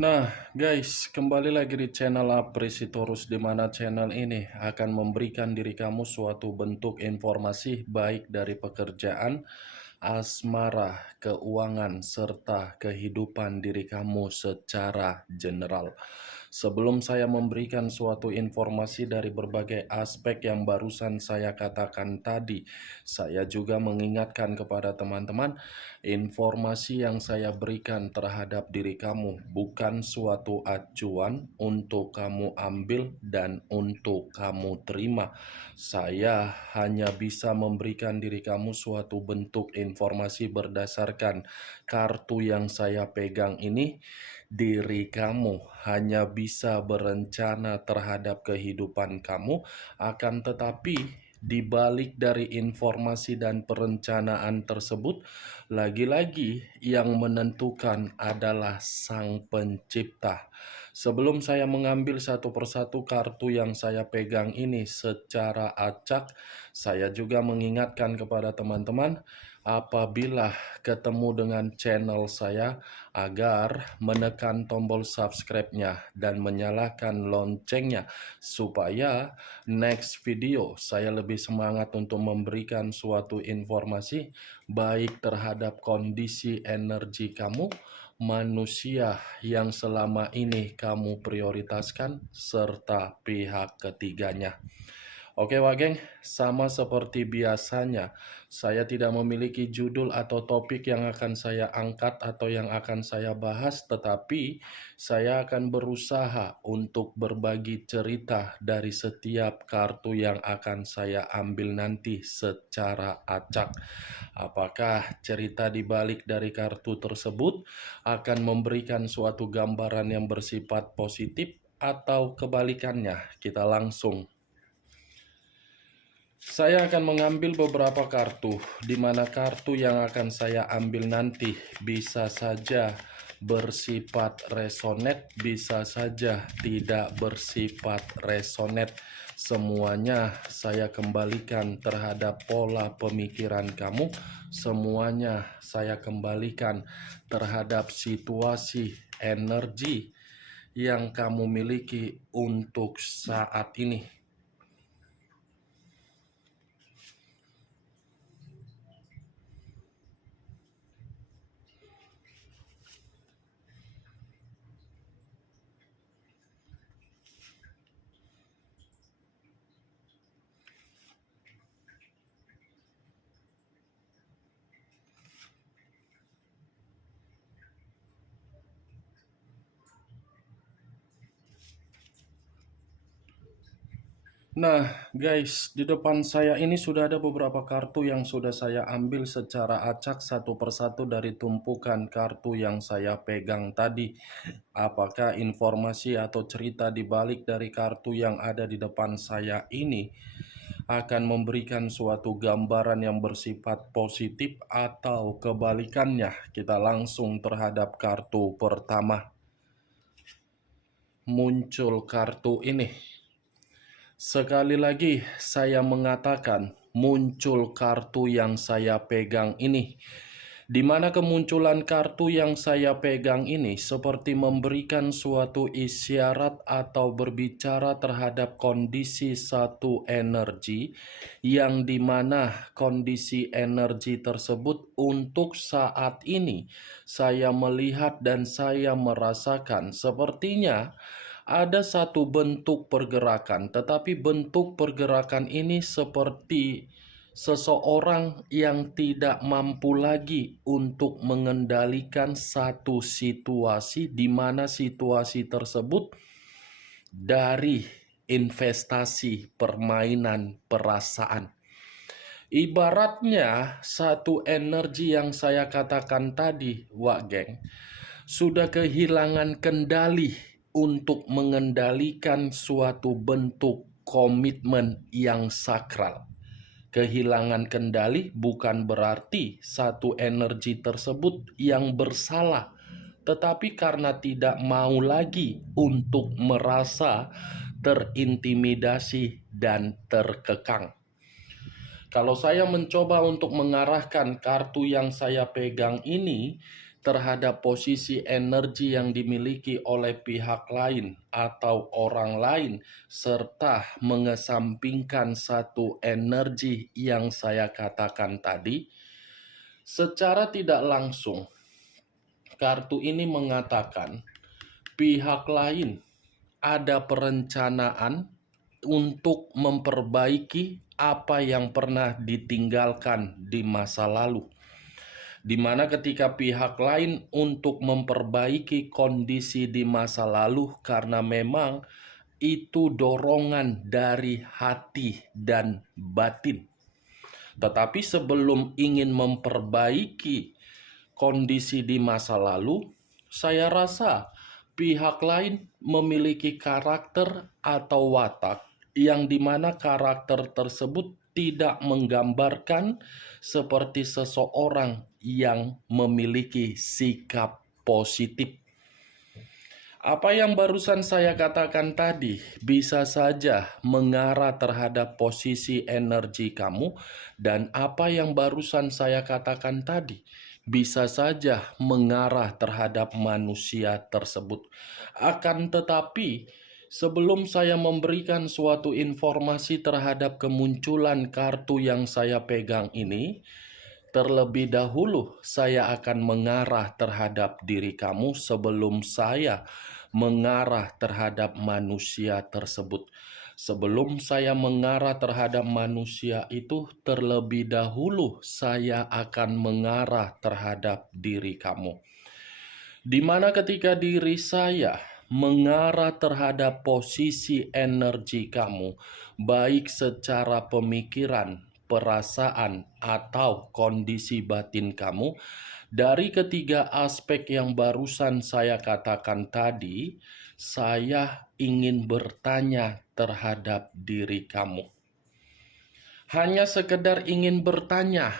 Nah, guys, kembali lagi di channel Apresitorus, di mana channel ini akan memberikan diri kamu suatu bentuk informasi baik dari pekerjaan, asmara, keuangan, serta kehidupan diri kamu secara general. Sebelum saya memberikan suatu informasi dari berbagai aspek yang barusan saya katakan tadi, saya juga mengingatkan kepada teman-teman, informasi yang saya berikan terhadap diri kamu bukan suatu acuan untuk kamu ambil dan untuk kamu terima. Saya hanya bisa memberikan diri kamu suatu bentuk informasi berdasarkan kartu yang saya pegang ini. Diri kamu hanya bisa berencana terhadap kehidupan kamu, akan tetapi di balik dari informasi dan perencanaan tersebut, lagi-lagi yang menentukan adalah Sang Pencipta. Sebelum saya mengambil satu persatu kartu yang saya pegang ini secara acak, saya juga mengingatkan kepada teman-teman, apabila ketemu dengan channel saya, agar menekan tombol subscribe-nya dan menyalakan loncengnya, supaya next video saya lebih semangat untuk memberikan suatu informasi baik terhadap kondisi energi kamu, manusia yang selama ini kamu prioritaskan, serta pihak ketiganya. Oke Wageng, sama seperti biasanya, saya tidak memiliki judul atau topik yang akan saya angkat atau yang akan saya bahas, tetapi saya akan berusaha untuk berbagi cerita dari setiap kartu yang akan saya ambil nanti secara acak. Apakah cerita di balik dari kartu tersebut akan memberikan suatu gambaran yang bersifat positif atau kebalikannya? Kita langsung. Saya akan mengambil beberapa kartu, di mana kartu yang akan saya ambil nanti bisa saja bersifat resonate, bisa saja tidak bersifat resonate. Semuanya saya kembalikan terhadap pola pemikiran kamu, semuanya saya kembalikan terhadap situasi energi yang kamu miliki untuk saat ini. Nah, guys, di depan saya ini sudah ada beberapa kartu yang sudah saya ambil secara acak satu persatu dari tumpukan kartu yang saya pegang tadi. Apakah informasi atau cerita di balik dari kartu yang ada di depan saya ini akan memberikan suatu gambaran yang bersifat positif atau kebalikannya? Kita langsung terhadap kartu pertama. Muncul kartu ini. Sekali lagi saya mengatakan, muncul kartu yang saya pegang ini. Di mana kemunculan kartu yang saya pegang ini seperti memberikan suatu isyarat atau berbicara terhadap kondisi satu energi, yang dimana kondisi energi tersebut untuk saat ini saya melihat dan saya merasakan sepertinya ada satu bentuk pergerakan, tetapi bentuk pergerakan ini seperti seseorang yang tidak mampu lagi untuk mengendalikan satu situasi, di mana situasi tersebut dari investasi permainan perasaan. Ibaratnya satu energi yang saya katakan tadi, Wak Geng, sudah kehilangan kendali untuk mengendalikan suatu bentuk komitmen yang sakral. Kehilangan kendali bukan berarti satu energi tersebut yang bersalah, tetapi karena tidak mau lagi untuk merasa terintimidasi dan terkekang. Kalau saya mencoba untuk mengarahkan kartu yang saya pegang ini, terhadap posisi energi yang dimiliki oleh pihak lain atau orang lain, serta mengesampingkan satu energi yang saya katakan tadi, secara tidak langsung kartu ini mengatakan pihak lain ada perencanaan untuk memperbaiki apa yang pernah ditinggalkan di masa lalu, di mana ketika pihak lain untuk memperbaiki kondisi di masa lalu karena memang itu dorongan dari hati dan batin. Tetapi sebelum ingin memperbaiki kondisi di masa lalu, saya rasa pihak lain memiliki karakter atau watak yang dimana karakter tersebut tidak menggambarkan seperti seseorang yang memiliki sikap positif. Apa yang barusan saya katakan tadi bisa saja mengarah terhadap posisi energi kamu, dan apa yang barusan saya katakan tadi bisa saja mengarah terhadap manusia tersebut. Akan tetapi, sebelum saya memberikan suatu informasi terhadap kemunculan kartu yang saya pegang ini, terlebih dahulu saya akan mengarah terhadap diri kamu sebelum saya mengarah terhadap manusia tersebut. Sebelum saya mengarah terhadap manusia itu, terlebih dahulu saya akan mengarah terhadap diri kamu. Di mana ketika diri saya mengarah terhadap posisi energi kamu, baik secara pemikiran, perasaan, atau kondisi batin kamu, dari ketiga aspek yang barusan saya katakan tadi, saya ingin bertanya terhadap diri kamu. Hanya sekedar ingin bertanya,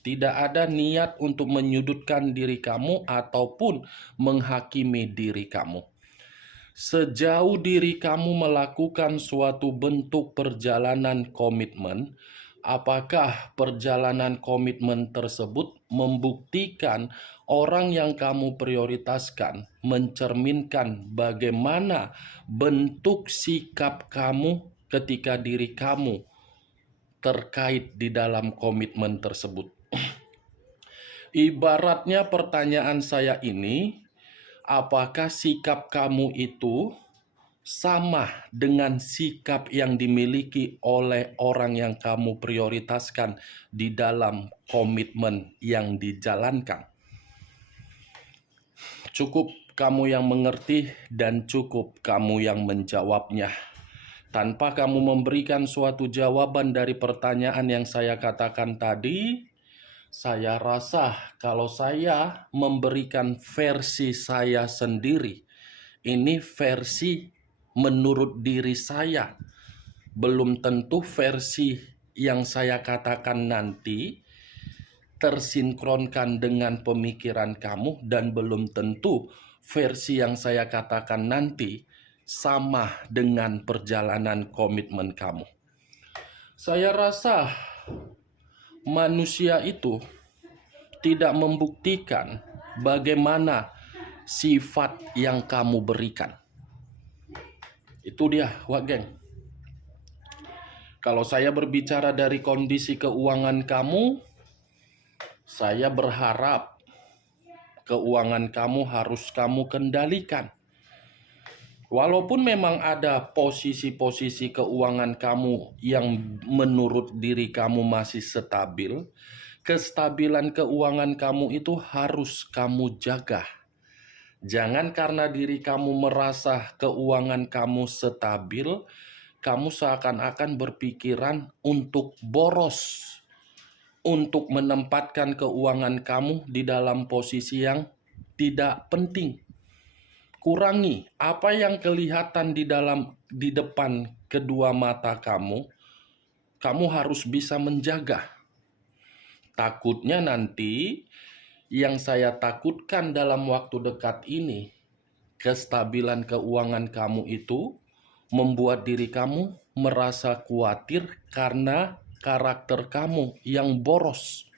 tidak ada niat untuk menyudutkan diri kamu ataupun menghakimi diri kamu. Sejauh diri kamu melakukan suatu bentuk perjalanan komitmen, apakah perjalanan komitmen tersebut membuktikan orang yang kamu prioritaskan mencerminkan bagaimana bentuk sikap kamu ketika diri kamu terkait di dalam komitmen tersebut? Ibaratnya pertanyaan saya ini, apakah sikap kamu itu sama dengan sikap yang dimiliki oleh orang yang kamu prioritaskan di dalam komitmen yang dijalankan? Cukup kamu yang mengerti dan cukup kamu yang menjawabnya. Tanpa kamu memberikan suatu jawaban dari pertanyaan yang saya katakan tadi, saya rasa kalau saya memberikan versi saya sendiri, ini versi menurut diri saya, belum tentu versi yang saya katakan nanti tersinkronkan dengan pemikiran kamu, dan belum tentu versi yang saya katakan nanti sama dengan perjalanan komitmen kamu. Saya rasa manusia itu tidak membuktikan bagaimana sifat yang kamu berikan. Itu dia, Wak Geng. Kalau saya berbicara dari kondisi keuangan kamu, saya berharap keuangan kamu harus kamu kendalikan. Walaupun memang ada posisi-posisi keuangan kamu yang menurut diri kamu masih stabil, kestabilan keuangan kamu itu harus kamu jaga. Jangan karena diri kamu merasa keuangan kamu stabil, kamu seakan-akan berpikiran untuk boros, untuk menempatkan keuangan kamu di dalam posisi yang tidak penting. Kurangi apa yang kelihatan di depan kedua mata kamu. Kamu harus bisa menjaga. Takutnya nanti yang saya takutkan dalam waktu dekat ini, kestabilan keuangan kamu itu membuat diri kamu merasa khawatir karena karakter kamu yang boros.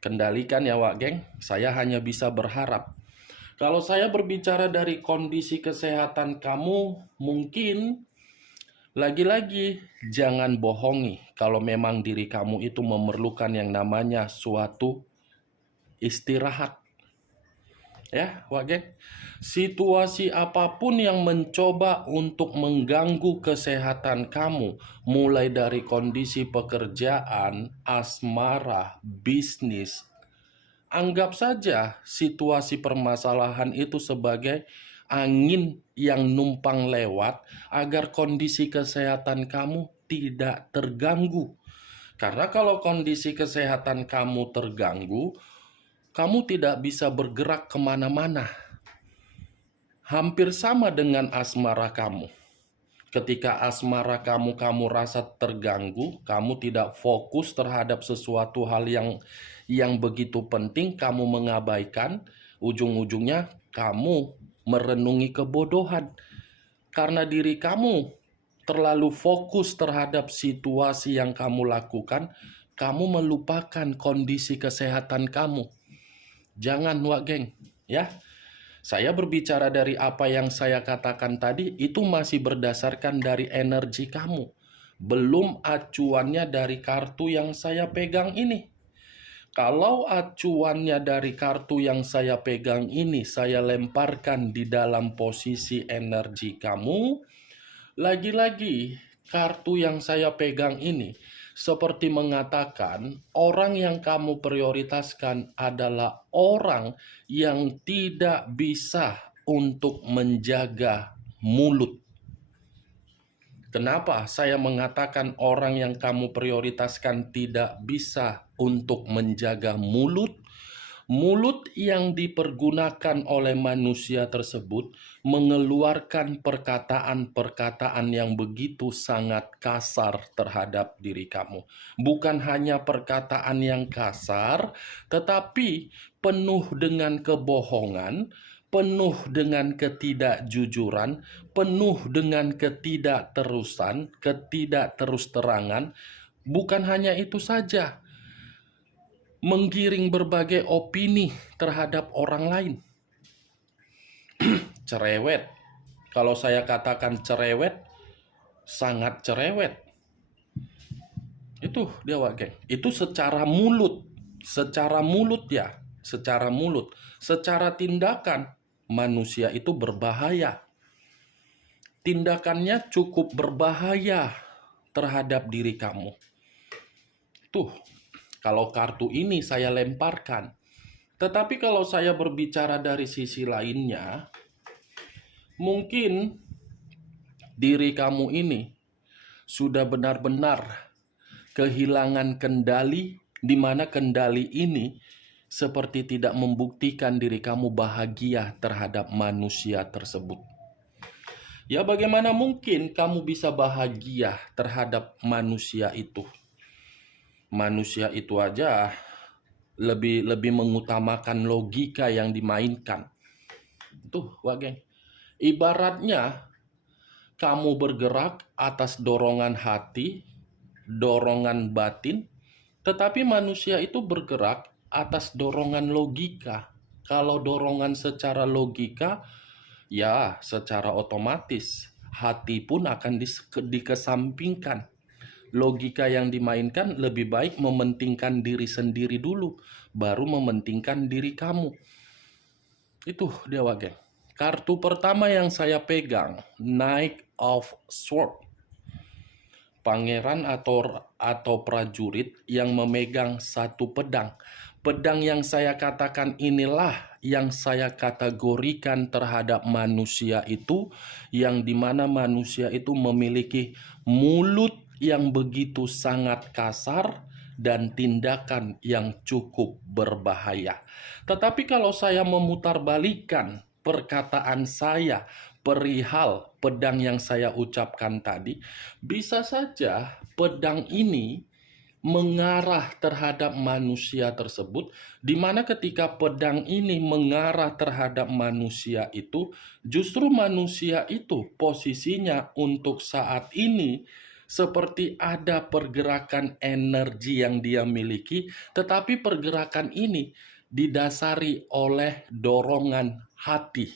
Kendalikan ya Wak Geng, saya hanya bisa berharap. Kalau saya berbicara dari kondisi kesehatan kamu, mungkin lagi-lagi jangan bohongi kalau memang diri kamu itu memerlukan yang namanya suatu istirahat. Ya, Wak Geng. Situasi apapun yang mencoba untuk mengganggu kesehatan kamu, mulai dari kondisi pekerjaan, asmara, bisnis, anggap saja situasi permasalahan itu sebagai angin yang numpang lewat agar kondisi kesehatan kamu tidak terganggu. Karena kalau kondisi kesehatan kamu terganggu, kamu tidak bisa bergerak kemana-mana. Hampir sama dengan asmara kamu. Ketika asmara kamu rasa terganggu, kamu tidak fokus terhadap sesuatu hal yang begitu penting, kamu mengabaikan, ujung-ujungnya kamu merenungi kebodohan. Karena diri kamu terlalu fokus terhadap situasi yang kamu lakukan, kamu melupakan kondisi kesehatan kamu. Jangan, Wak Geng, ya. Saya berbicara dari apa yang saya katakan tadi, itu masih berdasarkan dari energi kamu. Belum acuannya dari kartu yang saya pegang ini. Kalau acuannya dari kartu yang saya pegang ini, saya lemparkan di dalam posisi energi kamu, lagi-lagi kartu yang saya pegang ini seperti mengatakan orang yang kamu prioritaskan adalah orang yang tidak bisa untuk menjaga mulut. Kenapa saya mengatakan orang yang kamu prioritaskan tidak bisa untuk menjaga mulut? Mulut yang dipergunakan oleh manusia tersebut mengeluarkan perkataan-perkataan yang begitu sangat kasar terhadap diri kamu. Bukan hanya perkataan yang kasar, tetapi penuh dengan kebohongan, penuh dengan ketidakjujuran, penuh dengan ketidakterus-terangan. Bukan hanya itu saja, menggiring berbagai opini terhadap orang lain. Cerewet. Kalau saya katakan cerewet, sangat cerewet. Itu dia, Wak Geng. Itu secara mulut. Secara mulut ya. Secara mulut. Secara tindakan, manusia itu berbahaya. Tindakannya cukup berbahaya terhadap diri kamu. Tuh. Kalau kartu ini saya lemparkan. Tetapi kalau saya berbicara dari sisi lainnya, mungkin diri kamu ini sudah benar-benar kehilangan kendali, di mana kendali ini seperti tidak membuktikan diri kamu bahagia terhadap manusia tersebut. Ya, bagaimana mungkin kamu bisa bahagia terhadap manusia itu? Manusia itu aja lebih mengutamakan logika yang dimainkan. Tuh, Wak Geng. Ibaratnya kamu bergerak atas dorongan hati, dorongan batin, tetapi manusia itu bergerak atas dorongan logika. Kalau dorongan secara logika, ya secara otomatis hati pun akan dikesampingkan. Logika yang dimainkan lebih baik mementingkan diri sendiri dulu, baru mementingkan diri kamu. Itu dia, Wak Geng. Kartu pertama yang saya pegang, Knight of Swords. Pangeran atau prajurit yang memegang satu pedang. Pedang yang saya katakan inilah yang saya kategorikan terhadap manusia itu, yang dimana manusia itu memiliki mulut yang begitu sangat kasar dan tindakan yang cukup berbahaya. Tetapi kalau saya memutarbalikkan perkataan saya perihal pedang yang saya ucapkan tadi, bisa saja pedang ini mengarah terhadap manusia tersebut, di mana ketika pedang ini mengarah terhadap manusia itu, justru manusia itu posisinya untuk saat ini seperti ada pergerakan energi yang dia miliki, tetapi pergerakan ini didasari oleh dorongan hati,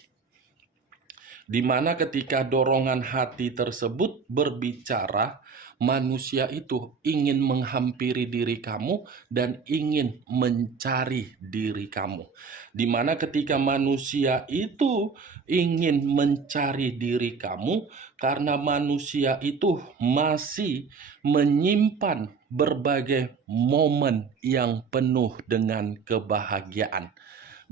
di mana ketika dorongan hati tersebut berbicara, manusia itu ingin menghampiri diri kamu dan ingin mencari diri kamu. Di mana ketika manusia itu ingin mencari diri kamu, karena manusia itu masih menyimpan berbagai momen yang penuh dengan kebahagiaan.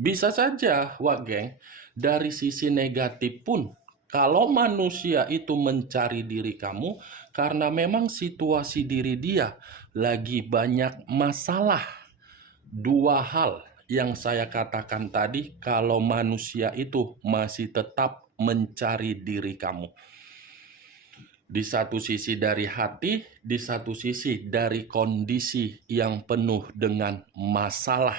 Bisa saja, Wak Geng, dari sisi negatif pun, kalau manusia itu mencari diri kamu, karena memang situasi diri dia lagi banyak masalah. Dua hal yang saya katakan tadi, kalau manusia itu masih tetap mencari diri kamu. Di satu sisi dari hati, di satu sisi dari kondisi yang penuh dengan masalah.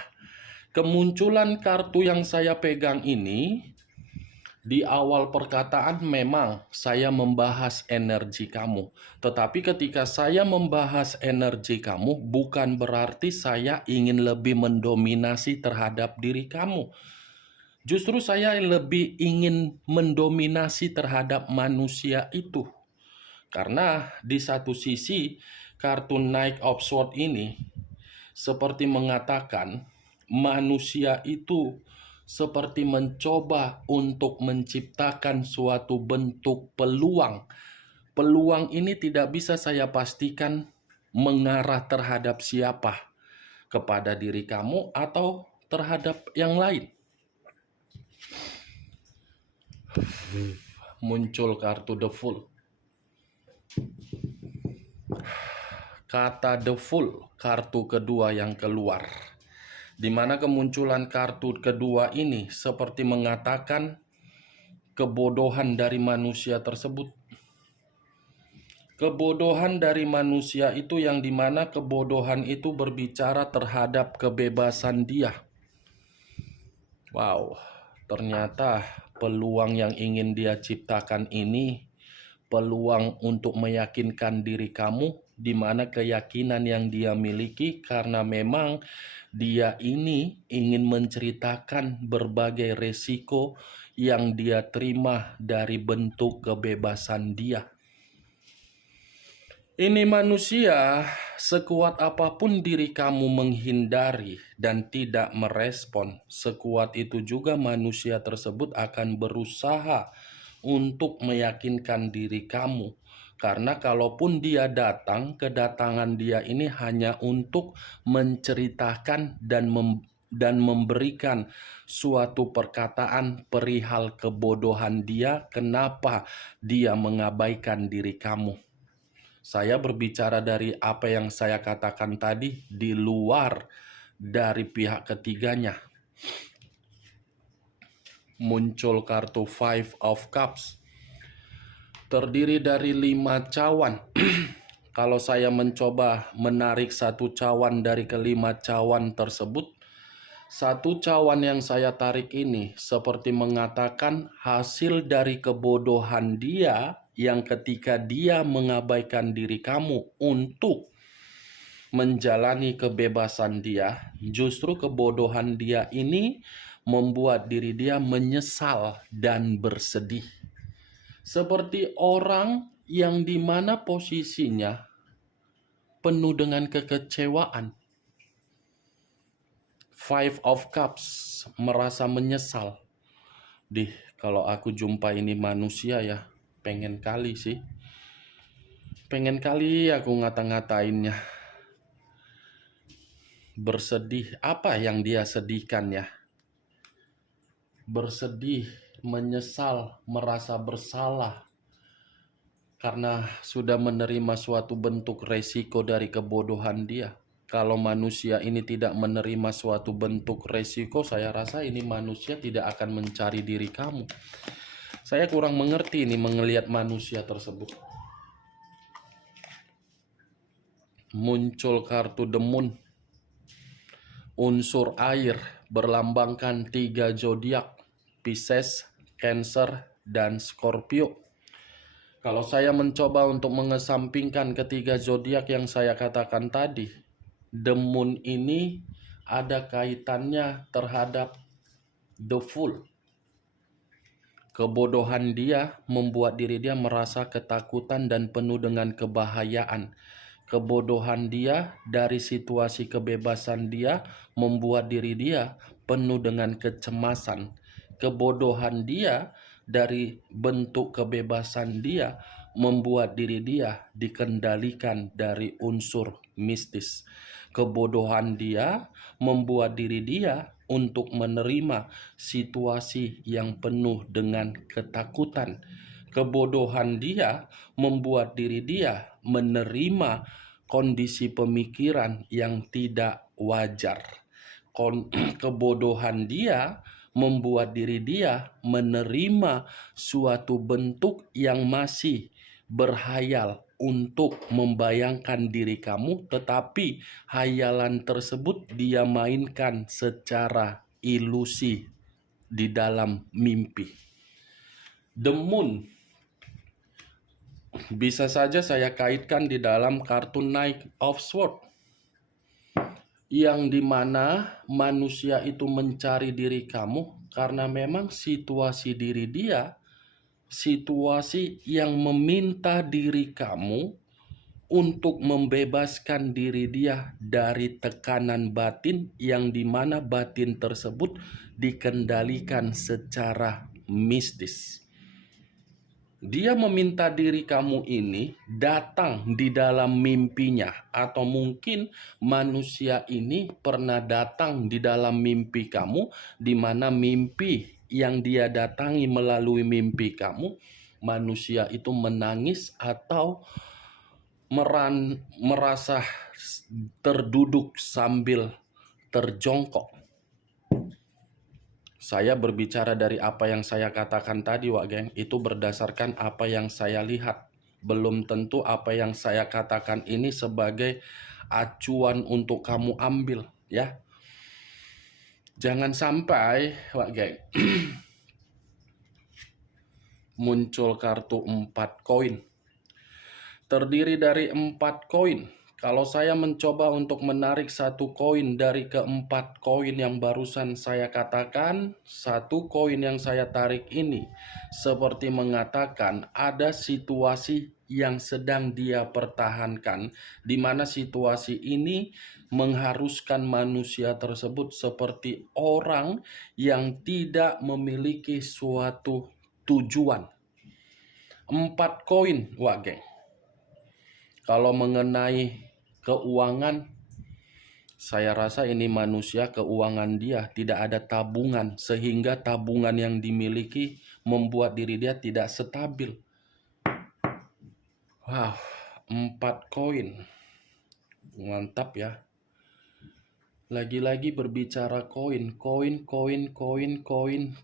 Kemunculan kartu yang saya pegang ini, di awal perkataan memang saya membahas energi kamu. Tetapi ketika saya membahas energi kamu, bukan berarti saya ingin lebih mendominasi terhadap diri kamu. Justru saya lebih ingin mendominasi terhadap manusia itu. Karena di satu sisi, kartu Knight of Swords ini seperti mengatakan, manusia itu seperti mencoba untuk menciptakan suatu bentuk peluang. Peluang ini tidak bisa saya pastikan mengarah terhadap siapa, kepada diri kamu atau terhadap yang lain. Muncul kartu The Fool. Kata The Fool, kartu kedua yang keluar. Di mana kemunculan kartu kedua ini seperti mengatakan kebodohan dari manusia tersebut. Kebodohan dari manusia itu yang dimana kebodohan itu berbicara terhadap kebebasan dia. Wow, ternyata peluang yang ingin dia ciptakan ini peluang untuk meyakinkan diri kamu, di mana keyakinan yang dia miliki karena memang dia ini ingin menceritakan berbagai resiko yang dia terima dari bentuk kebebasan dia. Ini manusia, sekuat apapun diri kamu menghindari dan tidak merespon, sekuat itu juga manusia tersebut akan berusaha untuk meyakinkan diri kamu. Karena kalaupun dia datang, kedatangan dia ini hanya untuk menceritakan dan memberikan suatu perkataan perihal kebodohan dia, kenapa dia mengabaikan diri kamu. Saya berbicara dari apa yang saya katakan tadi, di luar dari pihak ketiganya. Muncul kartu Five of Cups. Terdiri dari 5 cawan. Kalau saya mencoba menarik satu cawan dari kelima cawan tersebut, satu cawan yang saya tarik ini seperti mengatakan hasil dari kebodohan dia yang ketika dia mengabaikan diri kamu untuk menjalani kebebasan dia, justru kebodohan dia ini membuat diri dia menyesal dan bersedih. Seperti orang yang dimana posisinya penuh dengan kekecewaan. Five of Cups, merasa menyesal. Kalau aku jumpa ini manusia ya, pengen kali sih. Pengen kali aku ngata-ngatainnya. Bersedih, apa yang dia sedihkan ya? Bersedih, menyesal, merasa bersalah karena sudah menerima suatu bentuk resiko dari kebodohan dia. Kalau manusia ini tidak menerima suatu bentuk resiko, saya rasa ini manusia tidak akan mencari diri kamu. Saya kurang mengerti ini melihat manusia tersebut. Muncul kartu The Moon. Unsur air berlambangkan 3 zodiak, Pisces, Cancer, dan Scorpio. Kalau saya mencoba untuk mengesampingkan ketiga zodiak yang saya katakan tadi, The Moon ini ada kaitannya terhadap The Fool. Kebodohan dia membuat diri dia merasa ketakutan dan penuh dengan kebahayaan. Kebodohan dia dari situasi kebebasan dia membuat diri dia penuh dengan kecemasan. Kebodohan dia dari bentuk kebebasan dia membuat diri dia dikendalikan dari unsur mistis. Kebodohan dia membuat diri dia untuk menerima situasi yang penuh dengan ketakutan. Kebodohan dia membuat diri dia menerima kondisi pemikiran yang tidak wajar. Kebodohan dia membuat diri dia menerima suatu bentuk yang masih berhayal untuk membayangkan diri kamu, tetapi hayalan tersebut dia mainkan secara ilusi di dalam mimpi. The Moon bisa saja saya kaitkan di dalam kartun Knight of Swords, yang dimana manusia itu mencari diri kamu karena memang situasi diri dia, situasi yang meminta diri kamu untuk membebaskan diri dia dari tekanan batin, yang dimana batin tersebut dikendalikan secara mistis. Dia meminta diri kamu ini datang di dalam mimpinya, atau mungkin manusia ini pernah datang di dalam mimpi kamu, di mana mimpi yang dia datangi melalui mimpi kamu, manusia itu menangis atau merasa terduduk sambil terjongkok. Saya berbicara dari apa yang saya katakan tadi, Wak Geng, itu berdasarkan apa yang saya lihat. Belum tentu apa yang saya katakan ini sebagai acuan untuk kamu ambil, ya. Jangan sampai, Wak Geng, muncul kartu 4 koin. Terdiri dari 4 koin. Kalau saya mencoba untuk menarik satu koin dari keempat koin yang barusan saya katakan, satu koin yang saya tarik ini seperti mengatakan ada situasi yang sedang dia pertahankan, di mana situasi ini mengharuskan manusia tersebut seperti orang yang tidak memiliki suatu tujuan. 4 koin, Wak Geng. Kalau mengenai keuangan, saya rasa ini manusia, keuangan dia tidak ada tabungan, sehingga tabungan yang dimiliki membuat diri dia tidak stabil. Wow, 4 koin. Mantap ya. Lagi-lagi berbicara koin.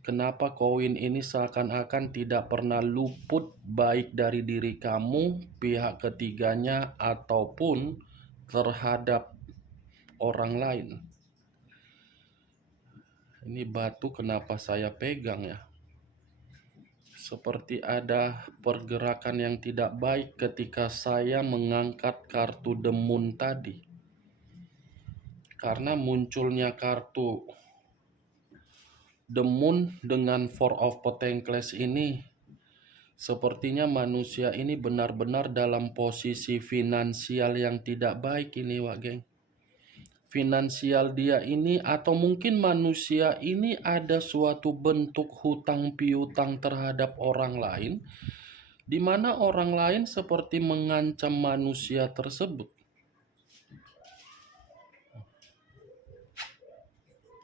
Kenapa koin ini seakan-akan tidak pernah luput baik dari diri kamu, pihak ketiganya, ataupun terhadap orang lain. Ini batu kenapa saya pegang ya? Seperti ada pergerakan yang tidak baik ketika saya mengangkat kartu The Moon tadi. Karena munculnya kartu The Moon dengan Four of Pentacles ini, sepertinya manusia ini benar-benar dalam posisi finansial yang tidak baik ini, Wak Geng. Finansial dia ini, atau mungkin manusia ini ada suatu bentuk hutang piutang terhadap orang lain, di mana orang lain seperti mengancam manusia tersebut.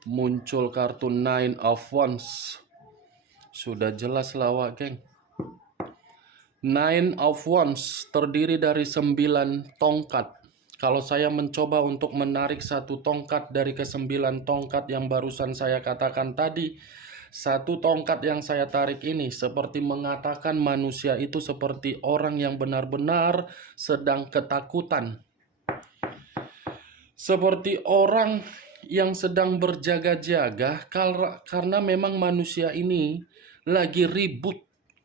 Muncul kartu Nine of Wands. Sudah jelas lah, Wak Geng. Nine of Wands terdiri dari 9 tongkat. Kalau saya mencoba untuk menarik satu tongkat dari ke-9 tongkat yang barusan saya katakan tadi, satu tongkat yang saya tarik ini seperti mengatakan manusia itu seperti orang yang benar-benar sedang ketakutan. Seperti orang yang sedang berjaga-jaga karena memang manusia ini lagi ribut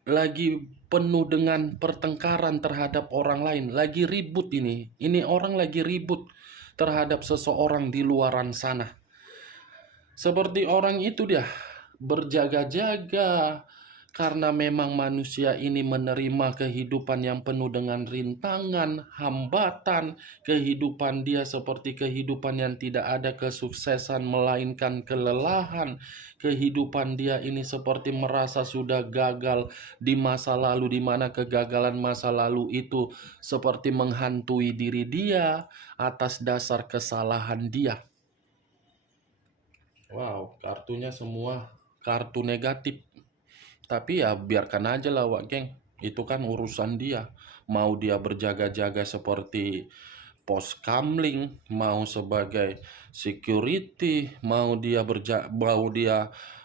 lagi penuh dengan pertengkaran terhadap orang lain, lagi ribut ini. Ini orang lagi ribut terhadap seseorang di luaran sana. Seperti orang itu dia berjaga-jaga karena memang manusia ini menerima kehidupan yang penuh dengan rintangan, hambatan. Kehidupan dia seperti kehidupan yang tidak ada kesuksesan melainkan kelelahan. Kehidupan dia ini seperti merasa sudah gagal di masa lalu, di mana kegagalan masa lalu itu seperti menghantui diri dia atas dasar kesalahan dia. Wow, kartunya semua kartu negatif. Tapi ya biarkan aja lah Wak Geng. Itu kan urusan dia. Mau dia berjaga-jaga seperti pos kamling, mau sebagai security, mau dia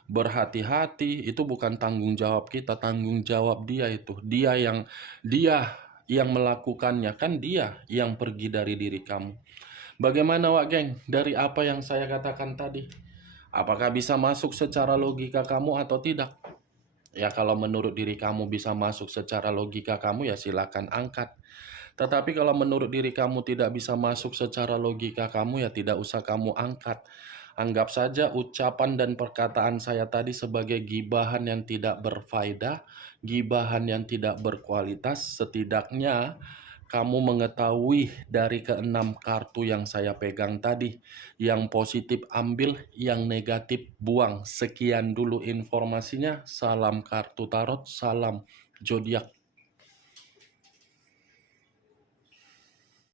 berhati-hati, itu bukan tanggung jawab kita, tanggung jawab dia itu. Dia yang melakukannya, kan dia yang pergi dari diri kamu. Bagaimana Wak Geng dari apa yang saya katakan tadi? Apakah bisa masuk secara logika kamu atau tidak? Ya kalau menurut diri kamu bisa masuk secara logika kamu ya silakan angkat. Tetapi kalau menurut diri kamu tidak bisa masuk secara logika kamu ya tidak usah kamu angkat. Anggap saja ucapan dan perkataan saya tadi sebagai gibahan yang tidak berfaedah, gibahan yang tidak berkualitas. Setidaknya kamu mengetahui dari keenam kartu yang saya pegang tadi. Yang positif ambil, yang negatif buang. Sekian dulu informasinya. Salam kartu tarot, salam zodiak.